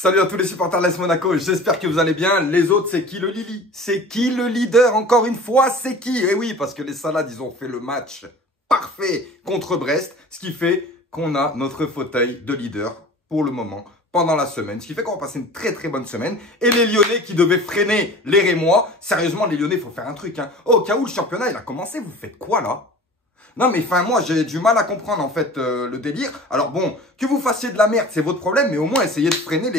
Salut à tous les supporters de l'AS Monaco, j'espère que vous allez bien. Les autres, c'est qui le Lili? C'est qui le leader? Encore une fois, c'est qui? Eh oui, parce que les Salades, ils ont fait le match parfait contre Brest, ce qui fait qu'on a notre fauteuil de leader pour le moment, pendant la semaine. Ce qui fait qu'on va passer une très très bonne semaine. Et les Lyonnais qui devaient freiner les Rémois, sérieusement, les Lyonnais, il faut faire un truc. Oh, au cas où le championnat, il a commencé, vous faites quoi là? Non mais enfin moi j'ai du mal à comprendre en fait le délire. Alors bon, que vous fassiez de la merde c'est votre problème, mais au moins essayez de freiner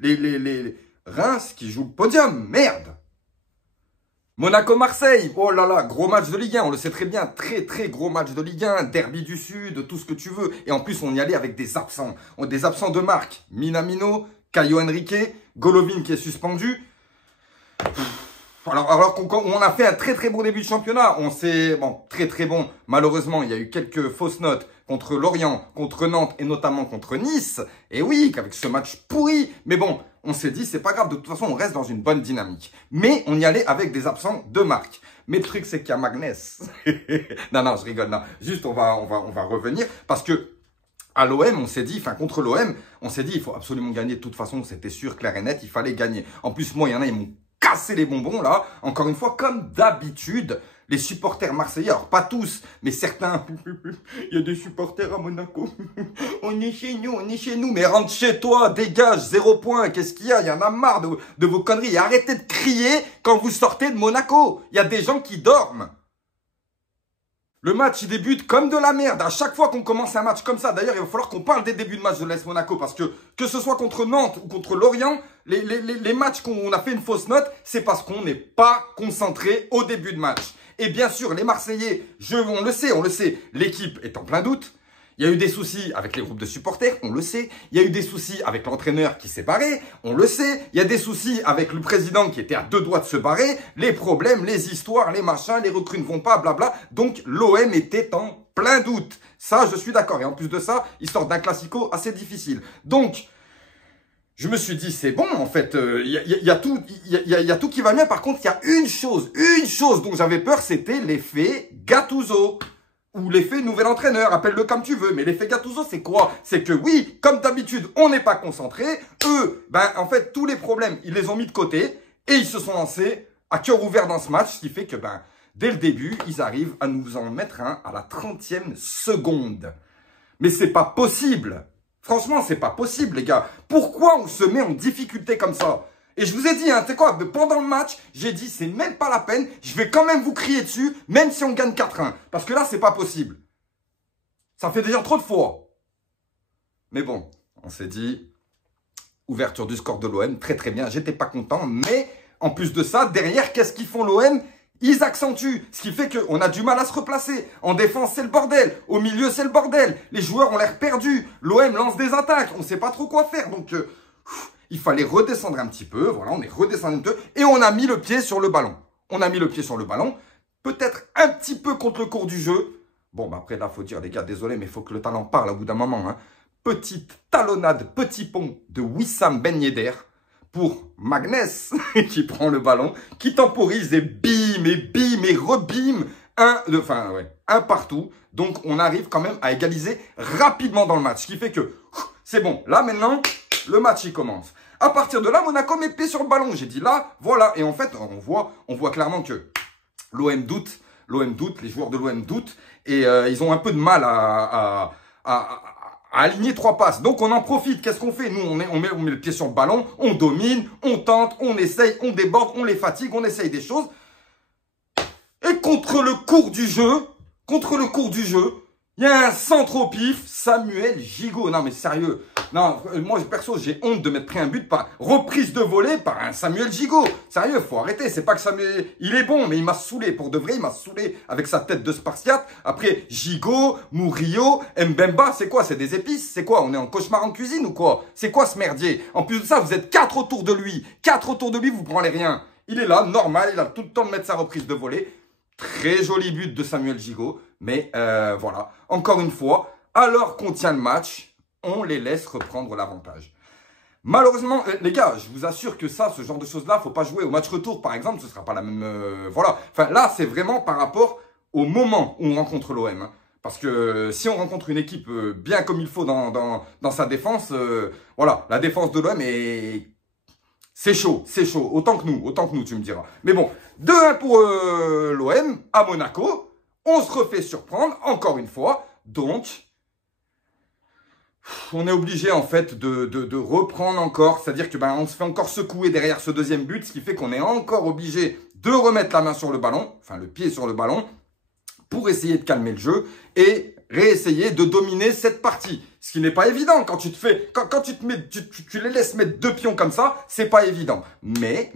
les Reims qui jouent le podium. Merde. Monaco-Marseille, oh là là, gros match de Ligue 1, on le sait très bien, très très gros match de Ligue 1, derby du Sud, tout ce que tu veux. Et en plus on y allait avec des absents de marque. Minamino, Caio Henrique, Golovin qui est suspendu. Alors qu'on a fait un très très bon début de championnat, on s'est, bon, très très bon, malheureusement il y a eu quelques fausses notes contre Lorient, contre Nantes et notamment contre Nice, et oui, qu'avec ce match pourri, mais bon, on s'est dit c'est pas grave, de toute façon on reste dans une bonne dynamique, mais on y allait avec des absents de marque. Mais le truc c'est qu'il y a Magnès, non je rigole, non, juste on va revenir, parce que à l'OM, on s'est dit, enfin contre l'OM, on s'est dit il faut absolument gagner, de toute façon c'était sûr, clair et net, il fallait gagner. En plus moi il y en a, ils m'ont casser les bonbons là, encore une fois, comme d'habitude, les supporters marseillais, alors pas tous, mais certains, il y a des supporters à Monaco, on est chez nous, mais rentre chez toi, dégage, 0 point, qu'est-ce qu'il y a? Il y en a marre de vos conneries, et arrêtez de crier quand vous sortez de Monaco, il y a des gens qui dorment. Le match, il débute comme de la merde. À chaque fois qu'on commence un match comme ça, d'ailleurs, il va falloir qu'on parle des débuts de match de l'AS Monaco parce que ce soit contre Nantes ou contre Lorient, les matchs qu'on a fait une fausse note, c'est parce qu'on n'est pas concentré au début de match. Et bien sûr, les Marseillais, on le sait, l'équipe est en plein doute. Il y a eu des soucis avec les groupes de supporters, on le sait. Il y a eu des soucis avec l'entraîneur qui s'est barré, on le sait. Il y a des soucis avec le président qui était à 2 doigts de se barrer. Les problèmes, les histoires, les machins, les recrues ne vont pas, blabla. Donc l'OM était en plein doute. Ça, je suis d'accord. Et en plus de ça, il sort d'un classico assez difficile. Donc, je me suis dit, c'est bon, en fait, il y a tout qui va bien. Par contre, il y a une chose dont j'avais peur, c'était l'effet Gattuso. Ou l'effet nouvel entraîneur, appelle-le comme tu veux. Mais l'effet Gattuso, c'est quoi? C'est que oui, comme d'habitude, on n'est pas concentré. Eux, en fait, tous les problèmes, ils les ont mis de côté. Et ils se sont lancés à cœur ouvert dans ce match. Ce qui fait que, dès le début, ils arrivent à nous en mettre un à la 30e seconde. Mais c'est pas possible. Franchement, c'est pas possible, les gars. Pourquoi on se met en difficulté comme ça? Et je vous ai dit, tu sais quoi, pendant le match, j'ai dit, c'est même pas la peine, je vais quand même vous crier dessus, même si on gagne 4-1. Parce que là, c'est pas possible. Ça fait déjà trop de fois. Mais bon, on s'est dit, ouverture du score de l'OM, très très bien, j'étais pas content, mais en plus de ça, derrière, qu'est-ce qu'ils font l'OM? Ils accentuent, ce qui fait qu'on a du mal à se replacer. En défense, c'est le bordel. Au milieu, c'est le bordel. Les joueurs ont l'air perdus. L'OM lance des attaques, on sait pas trop quoi faire, donc... il fallait redescendre un petit peu, voilà, on est redescendu un peu, et on a mis le pied sur le ballon. On a mis le pied sur le ballon, peut-être un petit peu contre le cours du jeu. Bon, après, là, faut dire, les gars, désolé, mais il faut que le talent parle au bout d'un moment. Hein. Petite talonnade, petit pont de Wissam Ben Yedder pour Magnès, qui prend le ballon, qui temporise et bim, et rebim, un partout. Donc, on arrive quand même à égaliser rapidement dans le match, ce qui fait que c'est bon. Là, maintenant... le match, il commence. À partir de là, Monaco met pied sur le ballon. J'ai dit là, voilà. Et en fait, on voit clairement que l'OM doute, les joueurs de l'OM doutent. Et ils ont un peu de mal à aligner 3 passes. Donc, on en profite. Qu'est-ce qu'on fait? Nous, on met le pied sur le ballon, on domine, on tente, on essaye, on déborde, on les fatigue, on essaye des choses. Et contre le cours du jeu, il y a un centre au pif, Samuel Gigot. Non, mais sérieux. Non, moi, perso, j'ai honte de m'être pris un but par reprise de volée par un Samuel Gigot. Sérieux, faut arrêter. C'est pas que Samuel, il est bon, mais il m'a saoulé. Pour de vrai, il m'a saoulé avec sa tête de Spartiate. Après, Gigot, Murillo, Mbemba, c'est quoi? C'est des épices? C'est quoi? On est en cauchemar en cuisine ou quoi? C'est quoi ce merdier? En plus de ça, vous êtes 4 autour de lui. 4 autour de lui, vous prenez rien. Il est là, normal, il a tout le temps de mettre sa reprise de volée. Très joli but de Samuel Gigot. Mais voilà, encore une fois, alors qu'on tient le match, on les laisse reprendre l'avantage. Malheureusement, les gars, je vous assure que ce genre de choses-là, faut pas jouer au match retour, par exemple, ce sera pas la même... voilà, enfin là, c'est vraiment par rapport au moment où on rencontre l'OM. Hein. Parce que si on rencontre une équipe bien comme il faut dans sa défense, voilà, la défense de l'OM est... C'est chaud, autant que nous, tu me diras. Mais bon, 2-1 pour l'OM à Monaco. On se refait surprendre, encore une fois. Donc, on est obligé en fait de reprendre encore. C'est-à-dire que on se fait encore secouer derrière ce deuxième but, ce qui fait qu'on est encore obligé de remettre la main sur le ballon, enfin le pied sur le ballon, pour essayer de calmer le jeu et réessayer de dominer cette partie. Ce qui n'est pas évident quand tu te fais, quand tu te mets, tu les laisses mettre 2 pions comme ça, c'est pas évident. Mais,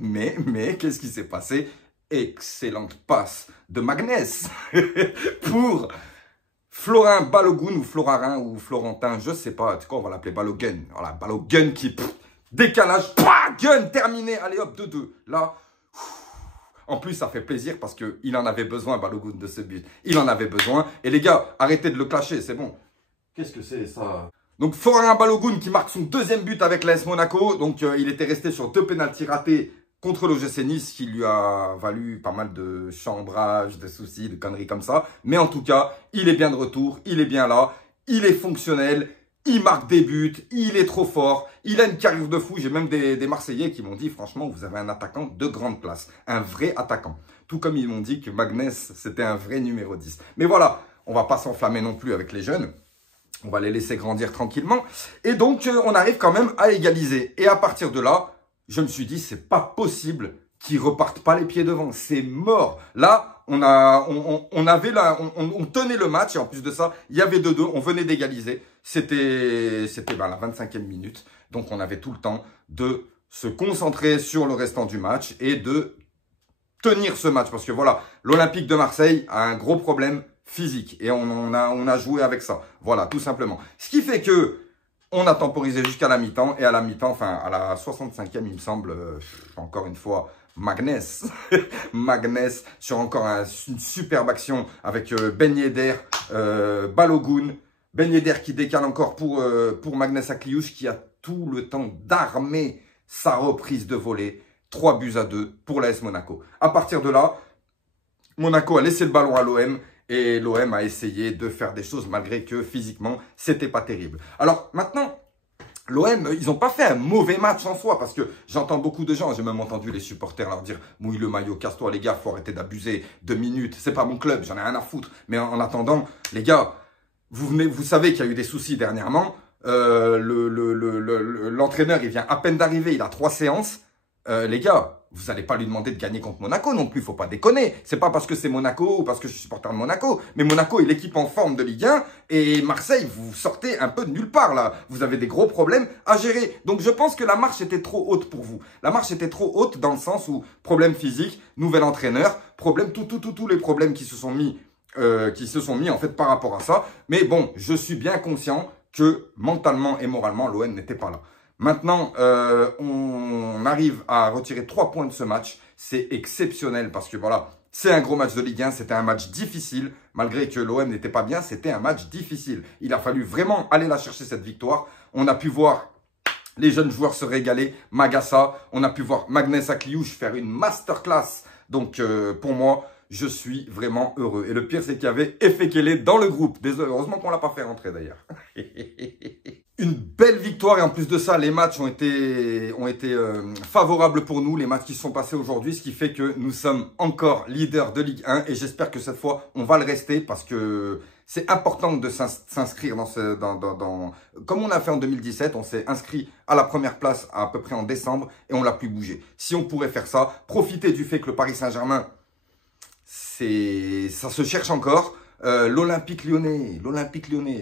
qu'est-ce qui s'est passé? Excellente passe de Magnès pour Florin Balogun ou Florarin ou Florentin, je sais pas, tu sais quoi, on va l'appeler Balogun. Voilà, Balogun qui, décalage, gun, terminé, allez hop, 2-2. Là, en plus, ça fait plaisir parce qu'il en avait besoin, Balogun, de ce but. Il en avait besoin. Et les gars, arrêtez de le clasher, c'est bon. Qu'est-ce que c'est ça? Donc, Florin Balogun qui marque son 2e but avec l'AS Monaco. Donc, il était resté sur 2 pénaltys ratés contre l'OGC Nice, qui lui a valu pas mal de chambrage, de soucis, de conneries comme ça. Mais en tout cas, il est bien de retour, il est bien là, il est fonctionnel, il marque des buts, il est trop fort, il a une carrure de fou. J'ai même des Marseillais qui m'ont dit, franchement, vous avez un attaquant de grande classe, un vrai attaquant. Tout comme ils m'ont dit que Magnès, c'était un vrai numéro 10. Mais voilà, on va pas s'enflammer non plus avec les jeunes. On va les laisser grandir tranquillement. Et donc, on arrive quand même à égaliser. Et à partir de là, je me suis dit, c'est pas possible qu'ils repartent pas les pieds devant. C'est mort. Là, on tenait le match. Et en plus de ça, il y avait 2-2. On venait d'égaliser. C'était la 25e minute. Donc, on avait tout le temps de se concentrer sur le restant du match et de tenir ce match. Parce que voilà, l'Olympique de Marseille a un gros problème physique. Et on a joué avec ça. Voilà, tout simplement. Ce qui fait que on a temporisé jusqu'à la mi-temps. Et à la mi-temps, enfin à la 65e, il me semble, encore une fois, Magnès. Magnès sur encore une superbe action avec Ben Yedder, Balogun. Ben Yedder qui décale encore pour Magnès Akliouche qui a tout le temps d'armer sa reprise de volée. 3-2 pour l'AS Monaco. À partir de là, Monaco a laissé le ballon à l'OM. Et l'OM a essayé de faire des choses malgré que physiquement, c'était pas terrible. Alors maintenant, l'OM, ils n'ont pas fait un mauvais match en soi parce que j'entends beaucoup de gens, j'ai même entendu les supporters leur dire « Mouille le maillot, casse-toi les gars, faut arrêter d'abuser, 2 minutes, c'est pas mon club, j'en ai rien à foutre. » Mais en attendant, les gars, vous savez qu'il y a eu des soucis dernièrement. L'entraîneur, il vient à peine d'arriver, il a 3 séances. Les gars, vous n'allez pas lui demander de gagner contre Monaco non plus, faut pas déconner. C'est pas parce que c'est Monaco ou parce que je suis supporter de Monaco. Mais Monaco est l'équipe en forme de Ligue 1 et Marseille, vous sortez un peu de nulle part là. Vous avez des gros problèmes à gérer. Donc je pense que la marche était trop haute pour vous. La marche était trop haute dans le sens où problème physique, nouvel entraîneur, problème, tous les problèmes qui se sont mis en fait par rapport à ça. Mais bon, je suis bien conscient que mentalement et moralement, l'OM n'était pas là. Maintenant, on arrive à retirer 3 points de ce match. C'est exceptionnel parce que voilà, c'est un gros match de Ligue 1. C'était un match difficile. Malgré que l'OM n'était pas bien, c'était un match difficile. Il a fallu vraiment aller la chercher cette victoire. On a pu voir les jeunes joueurs se régaler. Magassa, on a pu voir Magnès Akliouche faire une masterclass. Donc, pour moi, je suis vraiment heureux. Et le pire, c'est qu'il y avait Efekele dans le groupe. Désolé, heureusement qu'on ne l'a pas fait rentrer d'ailleurs. Une belle victoire et en plus de ça, les matchs ont été favorables pour nous, les matchs qui se sont passés aujourd'hui, ce qui fait que nous sommes encore leaders de Ligue 1 et j'espère que cette fois, on va le rester parce que c'est important de s'inscrire comme on a fait en 2017, on s'est inscrit à la première place à peu près en décembre et on l'a plus bougé. Si on pourrait faire ça, profiter du fait que le Paris Saint-Germain, ça se cherche encore. L'Olympique Lyonnais,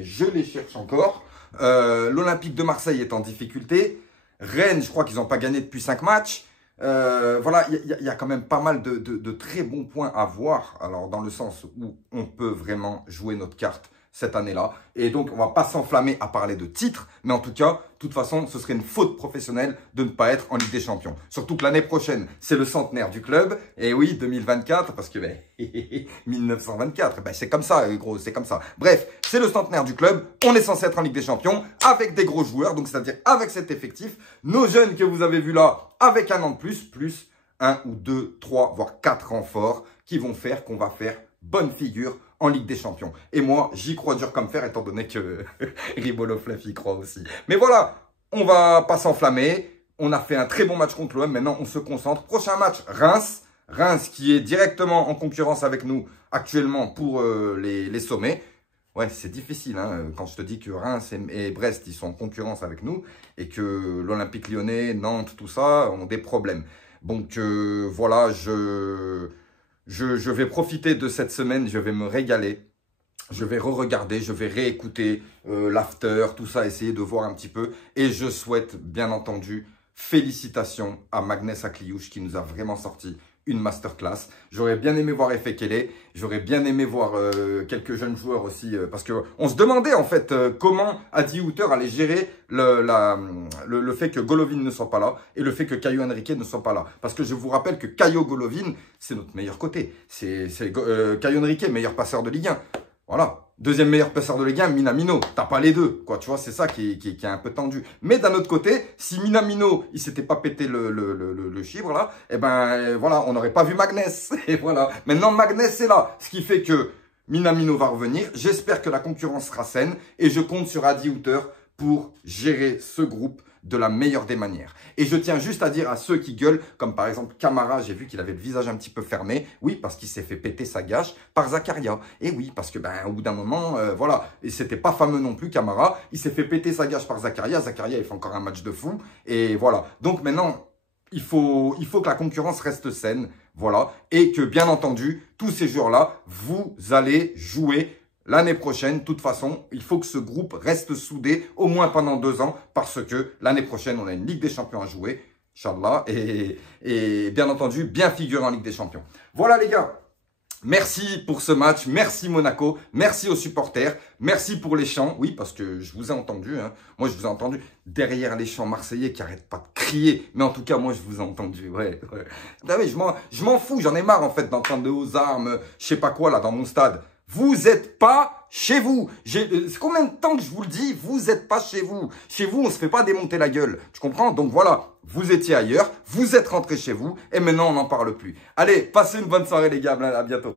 je les cherche encore. L'Olympique de Marseille est en difficulté. Rennes, je crois qu'ils n'ont pas gagné depuis 5 matchs. Voilà, il y a quand même pas mal de très bons points à voir. Alors, dans le sens où on peut vraiment jouer notre carte cette année-là. Et donc, on va pas s'enflammer à parler de titres. Mais en tout cas, de toute façon, ce serait une faute professionnelle de ne pas être en Ligue des Champions. Surtout que l'année prochaine, c'est le centenaire du club. Et oui, 2024, parce que 1924, c'est comme ça, gros, c'est comme ça. Bref, c'est le centenaire du club. On est censé être en Ligue des Champions avec des gros joueurs. Donc, c'est-à-dire avec cet effectif. Nos jeunes que vous avez vus là, avec un an de plus 1 ou 2, 3, voire 4 renforts qui vont faire qu'on va faire bonne figure en Ligue des Champions. Et moi, j'y crois dur comme fer, étant donné que Ribolo Fluff y croit aussi. Mais voilà, on va pas s'enflammer. On a fait un très bon match contre l'OM. Maintenant, on se concentre. Prochain match, Reims. Reims qui est directement en concurrence avec nous actuellement pour les sommets. Ouais, c'est difficile hein, quand je te dis que Reims et Brest, ils sont en concurrence avec nous et que l'Olympique Lyonnais, Nantes, tout ça ont des problèmes. Donc voilà, je vais profiter de cette semaine, je vais me régaler. Je vais re-regarder, je vais réécouter l'after, tout ça, essayer de voir un petit peu. Et je souhaite, bien entendu, félicitations à Magnès Akliouche qui nous a vraiment sorti une masterclass. J'aurais bien aimé voir Efekele, j'aurais bien aimé voir quelques jeunes joueurs aussi, parce que on se demandait en fait comment Adi Hütter allait gérer le fait que Golovin ne soit pas là et le fait que Caio Henrique ne soit pas là. Parce que je vous rappelle que Caio Golovin, c'est notre meilleur côté. C'est Caio Henrique, meilleur passeur de Ligue 1. Voilà. Deuxième meilleur passeur de Ligue 1, Minamino. T'as pas les deux, quoi. Tu vois, c'est ça qui est un peu tendu. Mais d'un autre côté, si Minamino, il s'était pas pété le chibre, là, eh ben, voilà, on n'aurait pas vu Magnès. Et voilà. Maintenant, Magnès est là. Ce qui fait que Minamino va revenir. J'espère que la concurrence sera saine. Et je compte sur Adi Hütter pour gérer ce groupe de la meilleure des manières. Et je tiens juste à dire à ceux qui gueulent, comme par exemple Camara, j'ai vu qu'il avait le visage un petit peu fermé. Oui, parce qu'il s'est fait péter sa gâche par Zakaria. Et oui, parce que au bout d'un moment, voilà, et c'était pas fameux non plus Camara. Il s'est fait péter sa gâche par Zakaria. Zakaria, il fait encore un match de fou. Et voilà. Donc maintenant, il faut que la concurrence reste saine. Voilà. Et que bien entendu, tous ces joueurs-là, vous allez jouer l'année prochaine. De toute façon, il faut que ce groupe reste soudé au moins pendant 2 ans parce que l'année prochaine, on a une Ligue des Champions à jouer, Inch'Allah, et bien entendu, bien figurer en Ligue des Champions. Voilà les gars, merci pour ce match, merci Monaco, merci aux supporters, merci pour les chants, oui, parce que je vous ai entendu, hein. Moi je vous ai entendu derrière les chants marseillais qui n'arrêtent pas de crier, mais en tout cas, moi je vous ai entendu, ouais. Ah oui, je m'en fous, j'en ai marre en fait d'entendre de hautes armes, je sais pas quoi là, dans mon stade. Vous n'êtes pas chez vous. C'est combien de temps que je vous le dis? Vous n'êtes pas chez vous. Chez vous, on ne se fait pas démonter la gueule. Tu comprends? Donc voilà, vous étiez ailleurs, vous êtes rentrés chez vous et maintenant on n'en parle plus. Allez, passez une bonne soirée les gars, à bientôt.